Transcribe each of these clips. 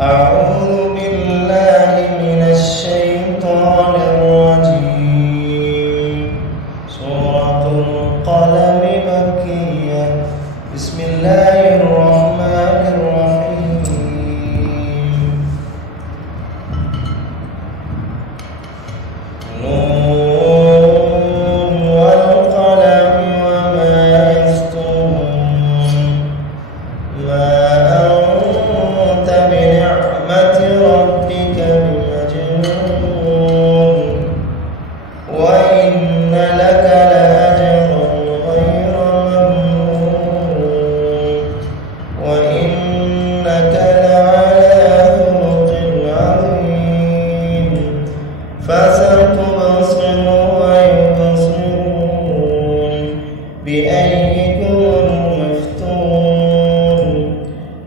أعوذ بالله من الشيطان الرجيم. سورة القلم مكية. بسم الله الرحمن الرحيم. نون والقلم وما يسطرون. ما أنت بنعمة ربك بمجنون وإن لك لأجرا غير ممنون وإنك لعلى خلق عظيم. فستبصر ويبصرون بأيكم المفتون.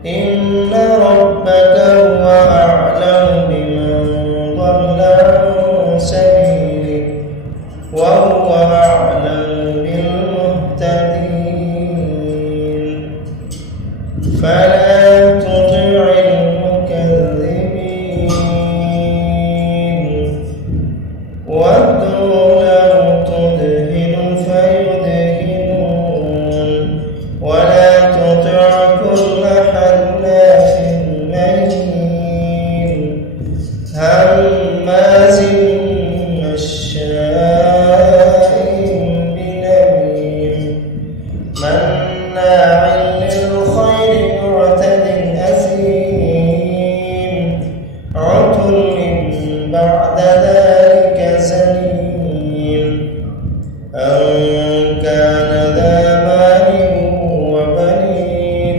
إن ربك هو أعلم بمن ضل عن سبيله وهو أعلم بالمهتدين. فلا تطع المكذبين ودوا لو تدهن فيدهنون ولا تطع كل حلاف مهين هماز مشاء بنميم مناع للخير معتد أثيم عتل بعد ذلك زنيم أن كان ذا مال وبنين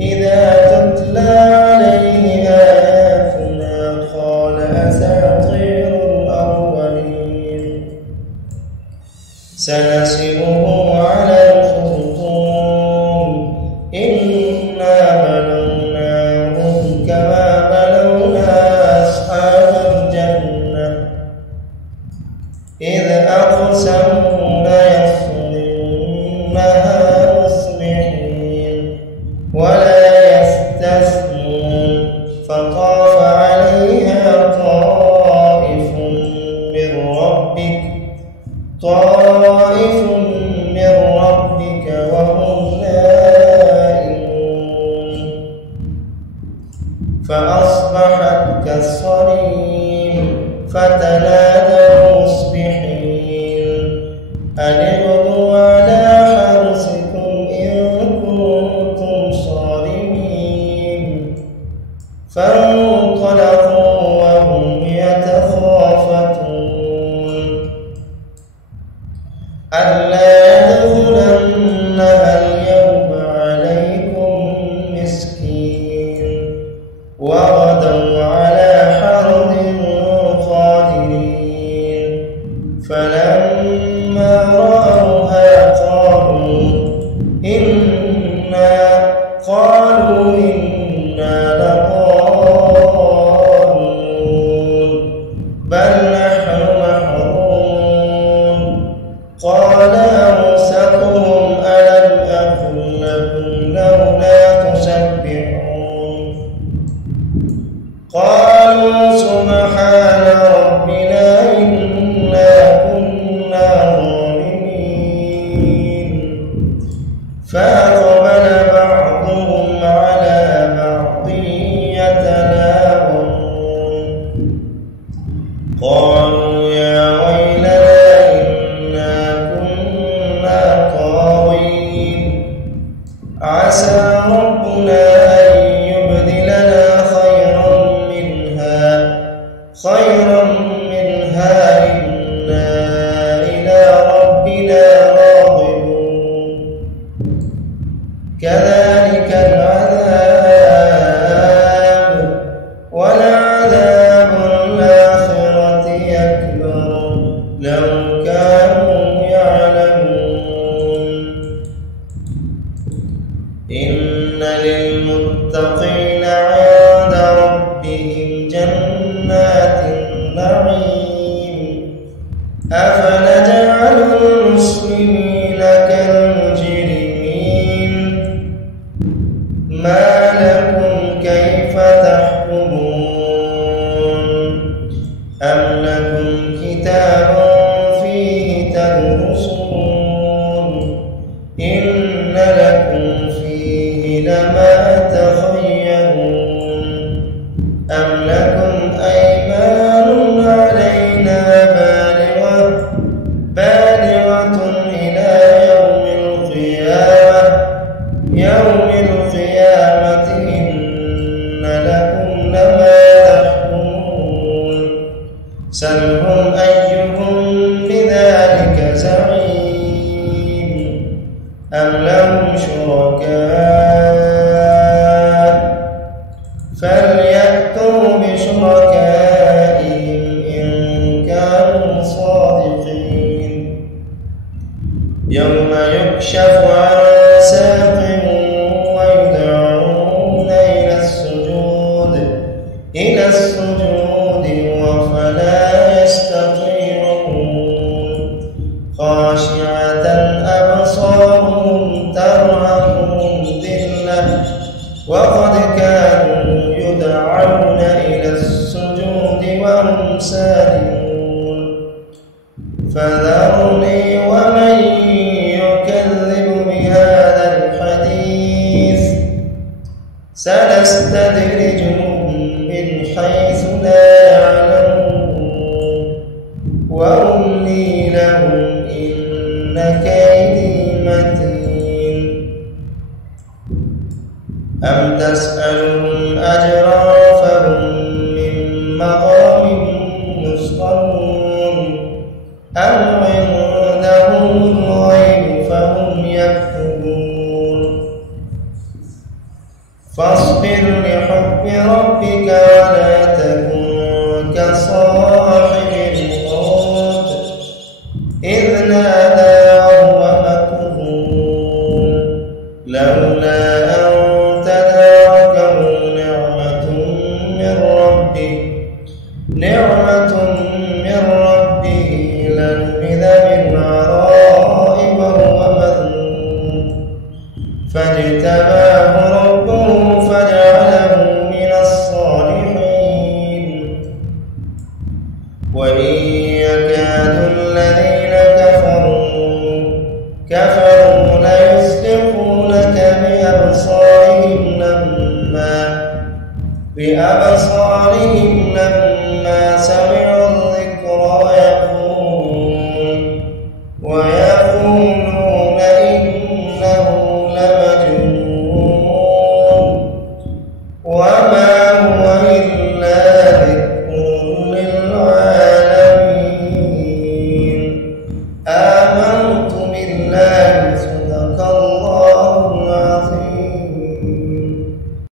إذا تتلى عليه آياتنا قال أساطير الأولين. سنسمه على الخرطوم. إنا بلوناهم كما بلونا أصحاب الجنة إذ أقسموا ليصرمنها مصبحين ولا يستثنون فطاف عليها طائف من ربك وهم نائمون فأصبحت كالصريم فتنادوا مصبحين أن اغدوا على حرثكم إن كنتم صارمين. فانطلقوا وهم يتخافتون ألا يدخلنها اليوم عليكم مسكين وغدوا على حرد قادرين. فلما رأوها قالوا إنا لضالون بل نحن محرومون. قال أوسطهم ألم أقل لكم لولا تسبحون. قالوا سبحان ربنا إنا كنا ظالمين. فأقبل بعضهم على بعض يتلاومون قالوا يا ويلنا إنا كنا طاغين. عسى ربنا أن يبدلنا خيرا منها إنا إلى ربنا راغبون. كذلك العذاب ولعذاب الآخرة أكبر لو كانوا يعلمون. إن للمتقين عند ربهم جنات النعيم. أفنجعل المسلمين كالمجرمين ما لكم كيف تحكمون يتخيرون أم لكم أيمان علينا بالغة إلى يوم القيامة إن لكم لما تحكمون سلهم أيهم بذلك زعيم أم لهم شركاء فليأتوا بشركائهم إن كانوا صادقين يوم يكشف عن ساق ويدعون إلى السجود فلا يستطيعون خاشعة أبصارهم ترهقهم ذلة وقد كانوا يدعون إلى السجود وهم سالمون فذرني ومن يكذب بهذا الحديث سنستدرجهم من حيث لا يعلمون وأملي لهم إن كيدي متين أم تسألهم أجرا فهم من مغرم مثقلون أم عندهم الغيب فهم يكتبون فاصبر لحكم ربك ولا تكن كصاحب الحوت إذ نادى وهو مكظوم لولا أن تداركه نعمة من ربه لنبذ بالعراء وهو مذموم فاجتباه ربه فجعله من الصالحين وإن يكاد الذين كفروا ليزلقونك بأبصارهم لما سمعوا